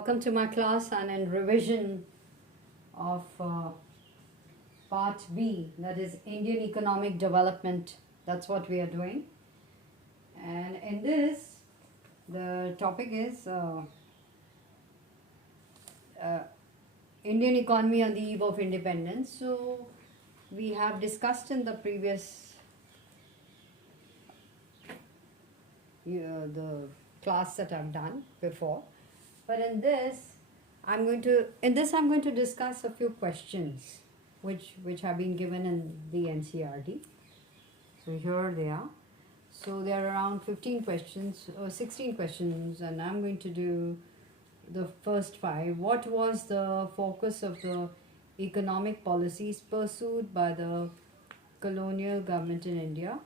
Welcome to my class and in revision of part B, that is Indian economic development. That's what we are doing. And in this, the topic is uh, Indian economy on the eve of independence. So we have discussed in the previous the class that I've done before. But I'm going to discuss a few questions which have been given in the NCRT. So here they are. So there are around 15 questions or 16 questions, and I'm going to do the first five. What was the focus of the economic policies pursued by the colonial government in India?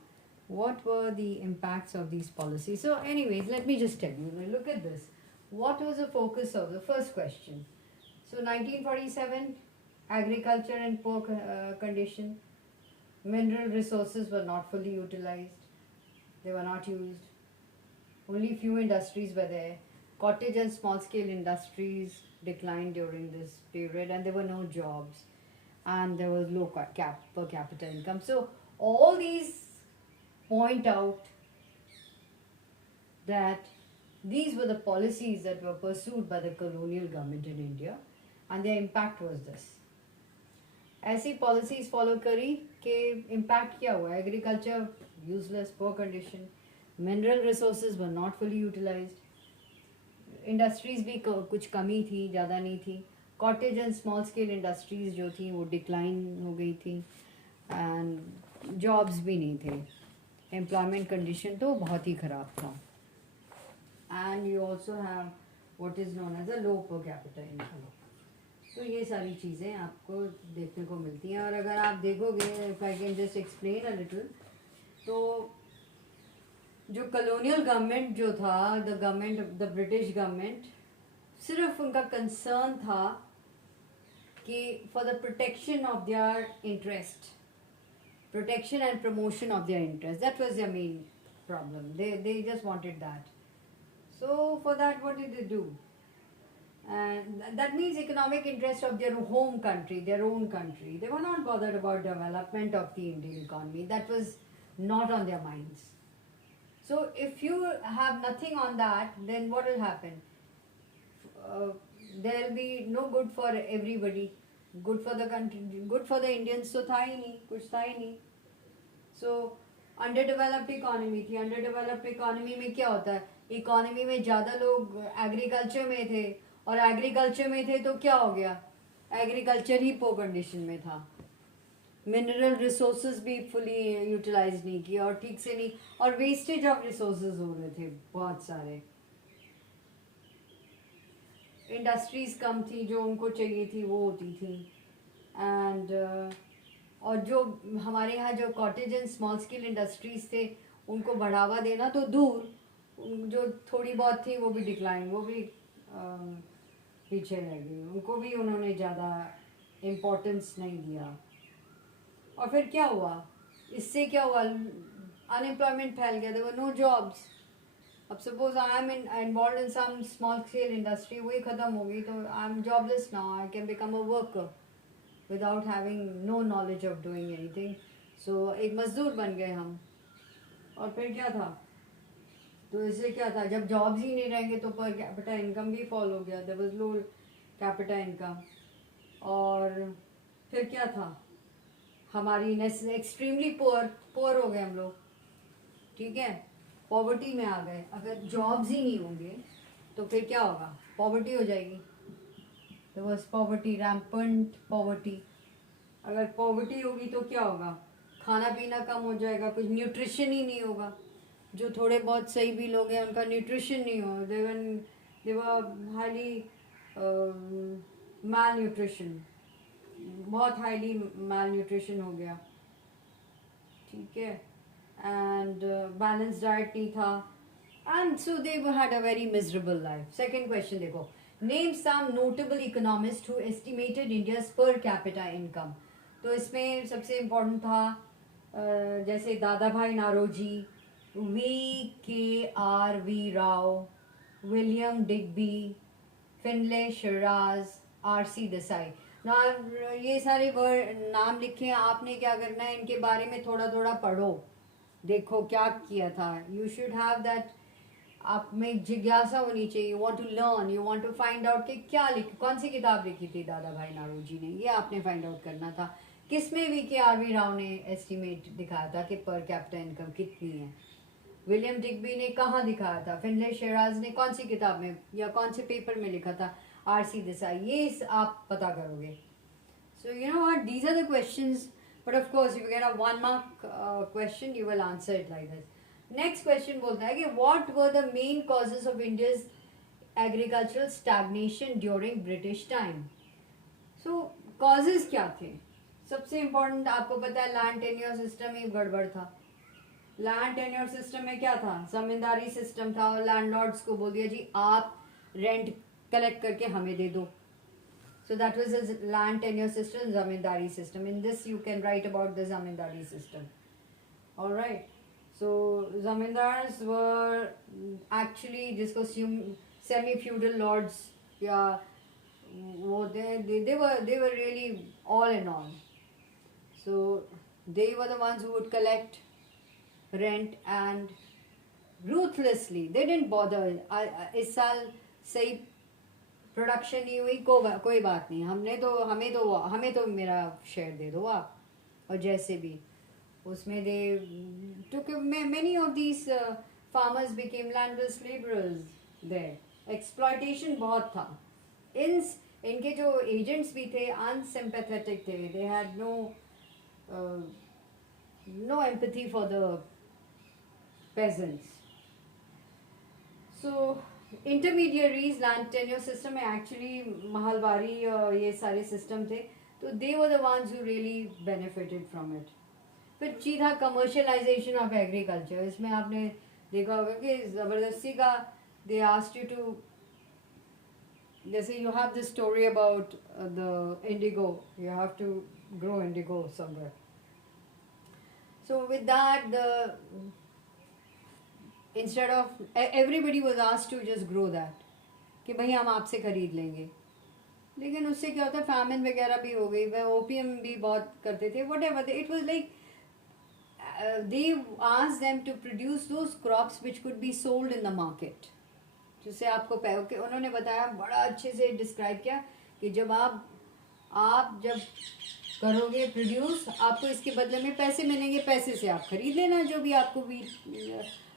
What were the impacts of these policies? So, anyways, let me just tell you. Look at this. What was the focus of the first question? So, 1947, agriculture in poor condition, mineral resources were not fully utilized, they were not used, only few industries were there. Cottage and small scale industries declined during this period, and there were no jobs, and there was low per capita income. So, all these point out that these were the policies that were pursued by the colonial government in India, and their impact was this. ऐसी policies follow करी कि impact क्या हुआ? Agriculture useless, poor condition, mineral resources were not fully utilised, industries भी कुछ कमी थी, ज़्यादा नहीं थी. Cottage and small scale industries जो थी वो डिक्लाइन हो गई थी, एंड जॉब्स भी नहीं थे. एम्प्लॉयमेंट कंडीशन तो बहुत ही ख़राब था. And you also have what is known as a low per capita income. तो ये सारी चीज़ें आपको देखने को मिलती हैं. और अगर आप देखोगे, if I can just explain a little, तो जो कलोनियल गवर्नमेंट जो था, the government, the British government, सिर्फ उनका कंसर्न था कि for the protection of their interest, protection and promotion of their interest. That was their main problem. They just wanted that. So for that, what did they do? And that means economic interest of their home country, their own country. They were not bothered about development of the Indian economy. That was not on their minds. So if you have nothing on that, then what will happen? There will be no good for everybody. Good for the country, good for the Indians तो था ही नहीं, कुछ था ही नहीं. So under developed economy थी. Under developed economy में क्या होता है? इकोनॉमी में ज़्यादा लोग एग्रीकल्चर में थे, और एग्रीकल्चर में थे तो क्या हो गया? एग्रीकल्चर ही पोर कंडीशन में था. मिनरल रिसोर्सेज भी फुली यूटिलाइज नहीं किया, और ठीक से नहीं, और वेस्टेज ऑफ रिसोर्सेज हो रहे थे बहुत सारे. इंडस्ट्रीज कम थी, जो उनको चाहिए थी वो होती थी. एंड और जो हमारे यहाँ जो cottage and small scale industries थे, उनको बढ़ावा देना तो दूर, जो थोड़ी बहुत थी वो भी डिक्लाइन, वो भी पीछे रह गई. उनको भी उन्होंने ज़्यादा इम्पोर्टेंस नहीं दिया. और फिर क्या हुआ? इससे क्या हुआ? अनएम्प्लॉयमेंट फैल गया. There were no jobs. अब suppose I am involve in some small scale industry, वही ख़त्म हो गई, तो I am jobless now. I can become a worker without having no knowledge of doing anything. So एक मजदूर बन गए हम. और फिर क्या था? तो इससे क्या था? जब जॉब्स ही नहीं रहेंगे तो पर कैपिटा इनकम भी फॉल हो गया. There was low capita income. और फिर क्या था? हमारी एक्सट्रीमली पुअर हो गए हम लोग. ठीक है, पॉवर्टी में आ गए. अगर जॉब्स ही नहीं होंगे तो फिर क्या होगा? पॉवर्टी हो जाएगी. तो बस पॉवर्टी, रैम्पेंट पॉवर्टी. अगर पॉवर्टी होगी तो क्या होगा? खाना पीना कम हो जाएगा, कुछ न्यूट्रिशन ही नहीं होगा. जो थोड़े बहुत सही भी लोग हैं उनका न्यूट्रिशन नहीं हो. देवर हाईली माल न्यूट्रिशन, बहुत हाईली माल न्यूट्रिशन हो गया. ठीक है, and balanced diet नहीं था, and so they had a very miserable life. Second question देखो, name some notable economists who estimated India's per capita income. तो इसमें सबसे इम्पोर्टेंट था जैसे Dadabhai Naoroji, V K R V Rao, William Digby, Findlay, Shirras, R C Desai. ना ये सारे word नाम लिखे हैं, आपने क्या करना है, इनके बारे में थोड़ा थोड़ा पढ़ो, देखो क्या किया था। यू शुड हैव दैट, आप में जिज्ञासा होनी चाहिए, you want to learn, you want to find out कि क्या लिखी, कौन सी किताब लिखी थी दादा भाई नारोजी ने, ये आपने फाइंड आउट करना था। किसमें we K R V Rao ने एस्टिमेट दिखाया था कि पर कैपिटा इनकम कितनी है, विलियम डिग्बी ने कहाँ दिखाया था, फिनले शिराज ने कौन सी किताब में या कौन से पेपर में लिखा था, आरसी देसाई, ये आप पता करोगे। So you know what, these are the questions, but of course you get a 1 mark question, you will answer it like this. Next question बोलता है कि what were the main causes of India's agricultural stagnation during British time. So causes क्या थे, सबसे important आपको पता है land tenure system ही गड़बड़ था। लैंड टेन्योर सिस्टम में क्या था, जमींदारी सिस्टम था, और लैंडलॉर्ड्स को बोल दिया जी आप रेंट कलेक्ट करके हमें दे दो। So that was a land tenure system, zamindari system. In this you can write about the zamindari system. All right. So zamindars were actually जिसको semi-feudal lords या वो they were really all in all. So they were the ones who would collect rent and ruthlessly. They didn't bother. इस साल सही production नहीं हुई, कोई बात नहीं, हमें तो मेरा शेयर दे दो आप, और जैसे भी उसमें they took many of these farmers became landless labourers there, exploitation बहुत था। इनके जो एजेंट्स भी थे अनसिम्पैथेटिक थे, they had no empathy for the peasants. So intermediaries land tenure system में एक्चुअली महलवारी ये सारे सिस्टम थे, तो they were the ones who really benefited from it. फिर सीधा कमर्शियलाइजेशन ऑफ एग्रीकल्चर, इसमें आपने देखा होगा कि ज़बरदस्ती का दे आस्क्ड यू टू, जैसे you have this story about the indigo, you have to grow indigo somewhere. So with that the instead of everybody was asked to just grow that, कि भाई हम आपसे खरीद लेंगे, लेकिन उससे क्या होता है, फैमिन वगैरह भी हो गई, वह ओपियम भी बहुत करते थे, whatever it was like they asked them to produce those crops which could be sold in the market. जिससे आपको उन्होंने बताया, बड़ा अच्छे से डिस्क्राइब किया कि जब आप जब करोगे प्रोड्यूस, आपको इसके बदले में पैसे मिलेंगे, पैसे से आप खरीद लेना जो भी आपको भी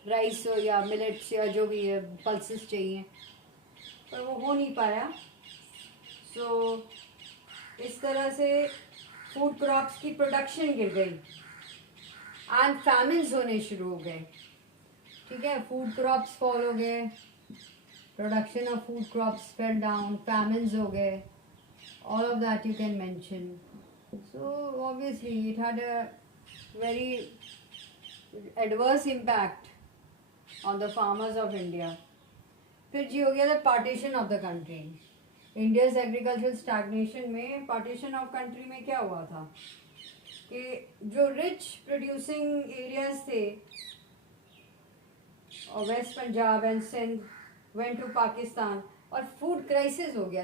राइस या मिलेट्स या जो भी पल्सेस चाहिए, पर वो हो नहीं पाया। सो इस तरह से फूड क्रॉप्स की प्रोडक्शन गिर गई एंड फैमिन्स होने शुरू हो गए। ठीक है, फूड क्रॉप्स फॉल हो गए, production of food crops fell down, famines हो गए, all of that you can mention. So obviously it had a very adverse impact on the farmers of India. फिर जी हो गया था partition of the country. India's agricultural stagnation में partition of country में क्या हुआ था कि जो रिच प्रोड्यूसिंग एरियाज थे और west Punjab and Sindh went to Pakistan, और फूड क्राइसिस हो गया।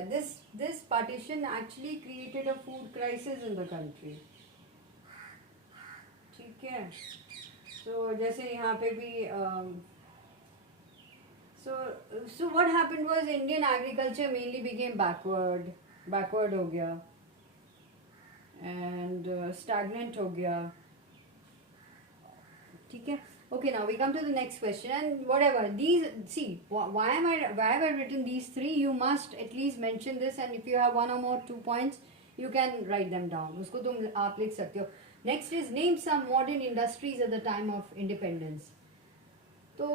This partition actually created a food crisis in the country. ठीक है, तो जैसे यहाँ पे भी so what happened was Indian agriculture mainly became backward हो गया and stagnant हो गया। ठीक है, okay, now we come to the next question, and whatever these, see, why have I written these three, you must at least mention this, and if you have one or more 2 points you can write them down, उसको तुम आप लिख सकते हो। next is name some modern industries at the time of independence। तो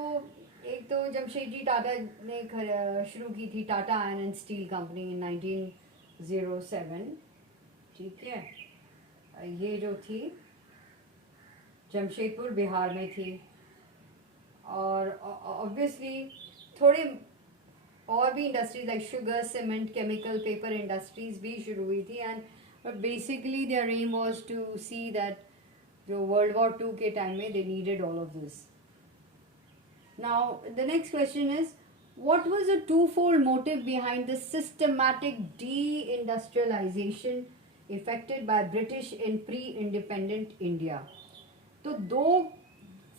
एक तो जमशेदजी टाटा ने शुरू की थी Tata iron and steel company इन 1907। ठीक है, ये जो थी जमशेदपुर बिहार में थी, और ऑब्वियसली थोड़े और भी industries like sugar, cement, chemical, paper industries भी शुरू हुई थी, and basically their aim was to see that जो वर्ल्ड वॉर 2 के टाइम में they needed all of this. Now the next question is, What was the twofold motive behind the systematic deindustrialization effected by British in pre-independent India? तो दो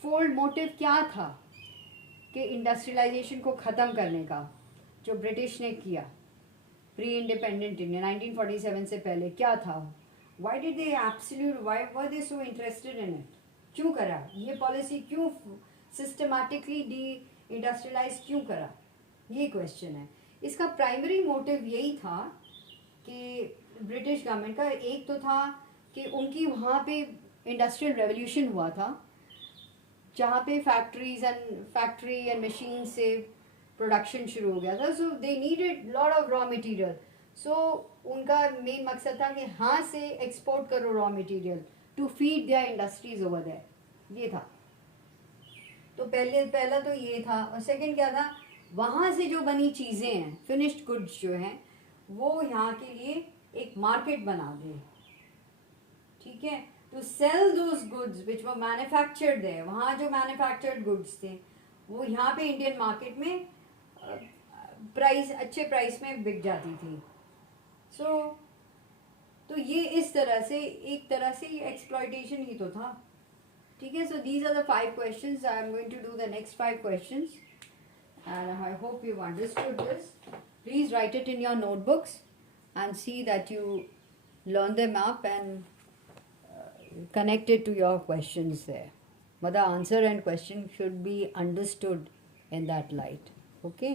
fold motive क्या था कि industrialisation को ख़त्म करने का जो ब्रिटिश ने किया प्री इंडिपेंडेंट इंडिया 1947 से पहले क्या था? Why did they absolute why were they so interested in it? क्यों करा ये पॉलिसी? क्यों सिस्टमैटिकली डी इंडस्ट्रियलाइज क्यों करा? ये क्वेश्चन है. इसका प्राइमरी मोटिव यही था कि ब्रिटिश गवर्नमेंट का एक तो था कि उनकी वहाँ पे इंडस्ट्रियल रेवोल्यूशन हुआ था जहाँ पे फैक्ट्री एंड मशीन से प्रोडक्शन शुरू हो गया था. So they needed lot of raw material. So उनका मेन मकसद था कि हाँ से एक्सपोर्ट करो raw material to feed their industries over there. ये था. तो पहला तो ये था. और सेकंड क्या था? वहाँ से जो बनी चीज़ें हैं फिनिश्ड गुड्स जो हैं वो यहाँ के लिए एक मार्केट बना दे. ठीक है. To sell those goods which were manufactured there. वहाँ जो मैन्युफैक्चर्ड गुड्स थे वो यहाँ पे इंडियन मार्केट में प्राइस अच्छे प्राइस में बिक जाती थी. तो ये इस तरह से एक तरह से एक्सप्लॉयटेशन ही तो था. ठीक है. So these are the 5 questions. I am going to do the next 5 questions and I hope you've understood this. Please write it in your notebooks and see that you learn them up and connect it to your questions there. But the answer and question should be understood in that light. Okay.